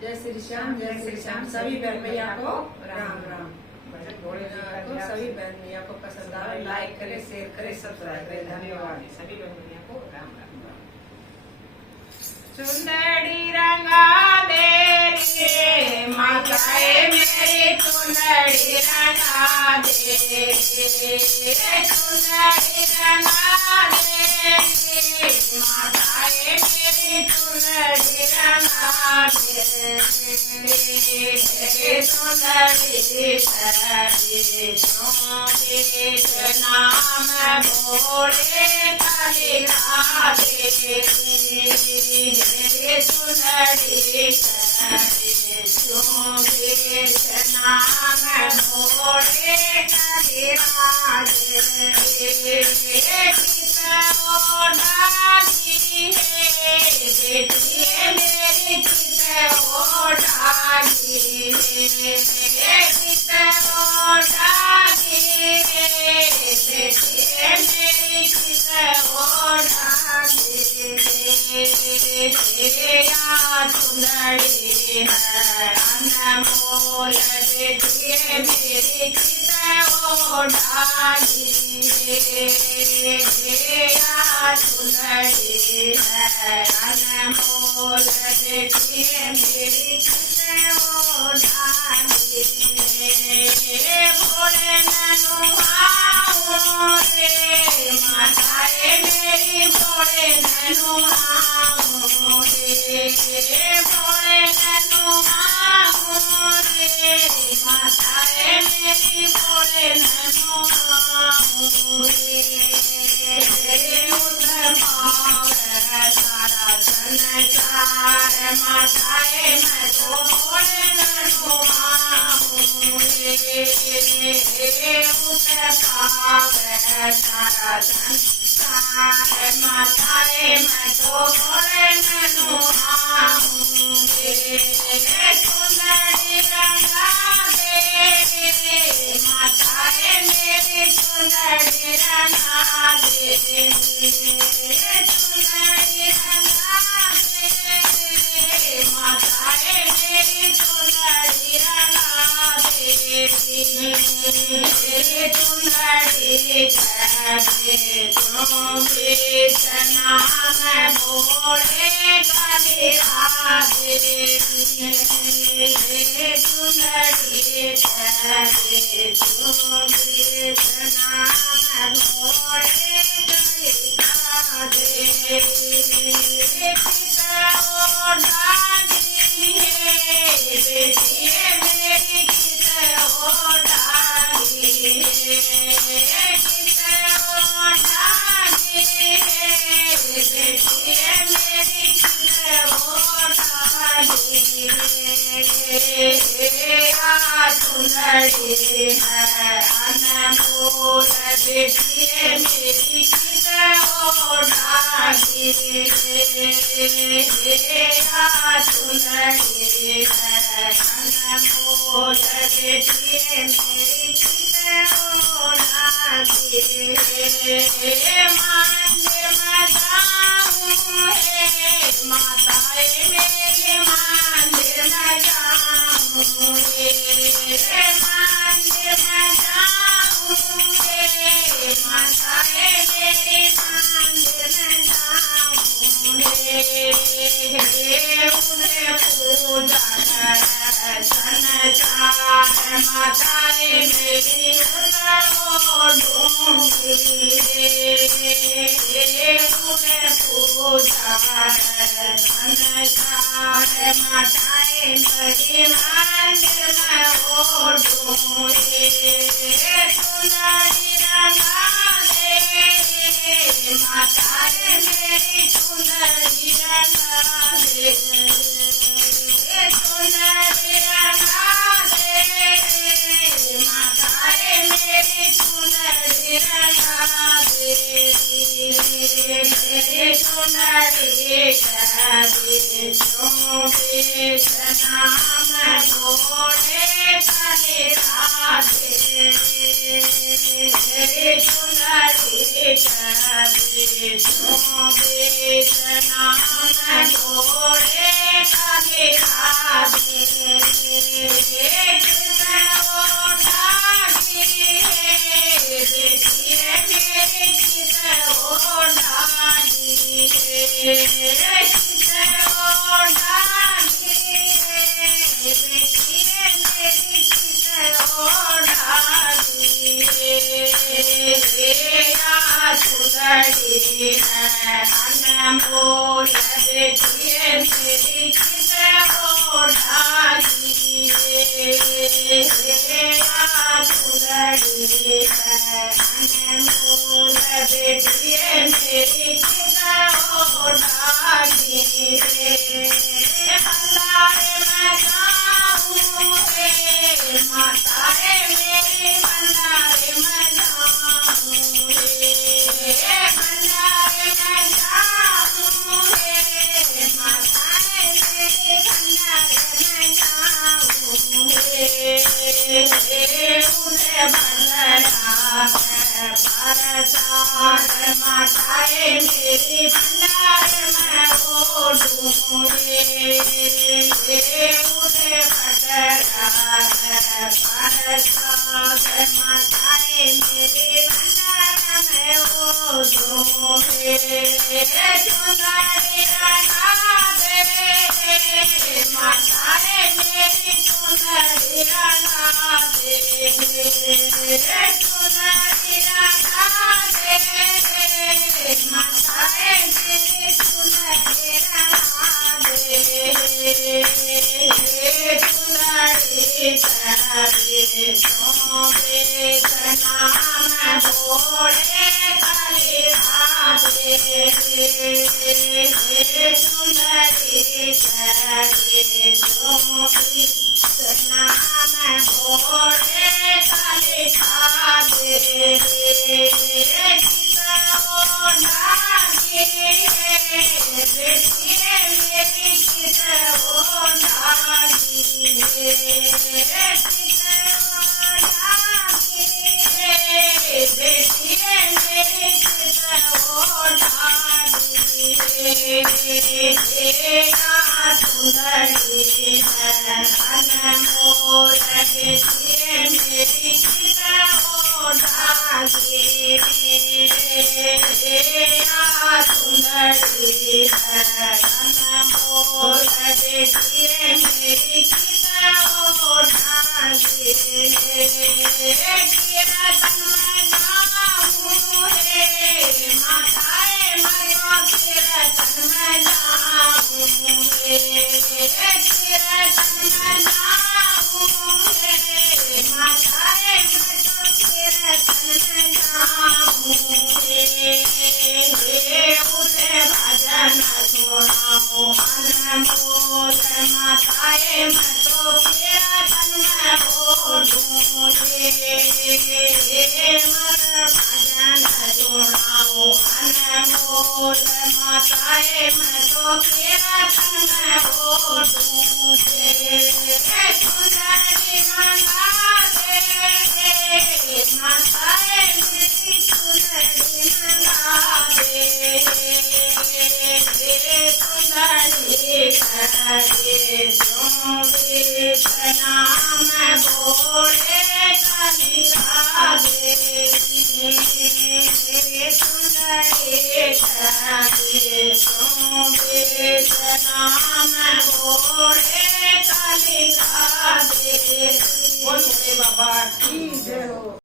जय श्री श्याम, जय श्री श्याम। सभी बहन भैया को राम राम। तो सभी बहन भैया को पसंद आए लाइक करे, शेयर करे, सब्सक्राइब करे। धन्यवाद। सभी बहन भैया को राम राम। चुंदड़ी रंगा दे रे माताए मेरी, चुंदड़ी रंगा दे रे, चुंदड़ी रंगा दे रे माताए मेरी, चुंदड़ी रंगा दे रे, चुंदड़ी करे चोंगे नाम भोले कलिका दे रे, चुंदड़ी करे चोंगे नाम भोले कलिका दे रे, ओढ़ागी है बेटी मेरी, चित ओढ़ागी है चित ओढ़ागी है बेटी मेरी, चित ओढ़ागी है। या चुंदड़ी है अनमोल बेटी मेरी, चित ओढ़ागी है। या चुंदड़ी है अनमोल बेटी मेरी, चित ओढ़ागी है। भोले ननुआऊं रे माताए मेरी, भोले ननुआऊं रे, भोले ननुआऊं रे माताए मेरी, भोले ननुआऊं रे। उधर पावे सारा संसार माताए, मैं तो भोले ननुआऊं रे। उधर पावे सारा संसार माताए, मैं तो भोले ननुआऊं रे। चुंदड़ी रंगा दे रे माताए मेरी, चुंदड़ी रंगा दे रे, चुंदड़ी रंगा दे रे माताए मेरी, चुंदड़ी रंगा दे रे, चुंदड़ी करे चोंगे नाम भोले कलिका दे रे, चुंदड़ी करे चोंगे नाम भोले कलिका दे रे। चित ओढ़ागी है बेटी मेरी, चित ओढ़ागी है, चित ओढ़ागी है बेटी मेरी, चित ओढ़ागी है। या चुंदड़ी है अनमोल बेटी मेरी, चित ओढ़ागी है। या चुंदड़ी है अनमोल बेटी मेरी, चित ओढ़ागी है। मंदिर में जाऊं है माताए मेरी, मंदिर में जाऊं है, मंदिर में जाऊं है माताए मेरी, मंदिर में जाऊं है। उन्हें पूजा कर संसार माताए मेरी, उधर ओढ़ूंगी रे। उन्हें पूजा कर संसार माताए मेरी, मंदिर में ओढ़ूंगी रे। चुंदड़ी रंगा दे रे माताए मेरी, चुंदड़ी रंगा दे रे, चुंदड़ी रंगा दे रे माताए मेरी, चुंदड़ी रंगा दे रे, चुंदड़ी करे चोंगे नाम भोले कलिका दे रे, चुंदड़ी करे चोंगे नाम भोले कलिका सुंदरी है अनमोल बेटिए मेरी किसे ओढ़ाई सुंदरी है अनमोल बेटिए मेरी किसे ओढ़ाई भंडारे में जाऊं रे माताए मेरी भंडारे में जाऊं रे भंडारे में जाऊं रे माताए मेरी भंडारे में जाऊं रे उन्हें भंडारा है परसाद माताए मेरी भंडारे में ओढ़ूं रे उन्हें भंडारा है परसाद माताए मेरी भंडारा में ओढ़ूं रे चुनरी लगा दे माताए मेरी चुनरी लगा दे चुनरी लगा दे माताए मेरी चुनरी लगा दे चुनरी करे सोबे नाम भोले काली राधे चुनरी करे सोबे नाम भोले काली राधे बेटिए मेरी किसे ओढ़ाई बेटिए मेरी किसे ओढ़ाई सुंदरी है अनमोल बेटिए मेरी किसे ओढ़ाई सुंदरी है अनमोल बेटिए मेरी किसे ओढ़ाई कीर्तन में जाऊं रे माताए मरो कीर्तन में जाऊं रे कीर्तन में जाऊं रे माताए मरो कीर्तन में जाऊं रे उसे भजन सुनाऊं अनमोल माताए मैं तो कीर्तन में ओढ़ूं रे भजन सुनाऊं अनमोल माताए मैं तो कीर्तन में ओढ़ूं रे सुंदरी मंगा दे माताए मेरी सुंदरी मंगा दे सुंदरी करे सोबे नाम भोले काली राधे सुंदरी करे सोबे नाम भोले काली राधे। बोल भोले बाबा की जय हो।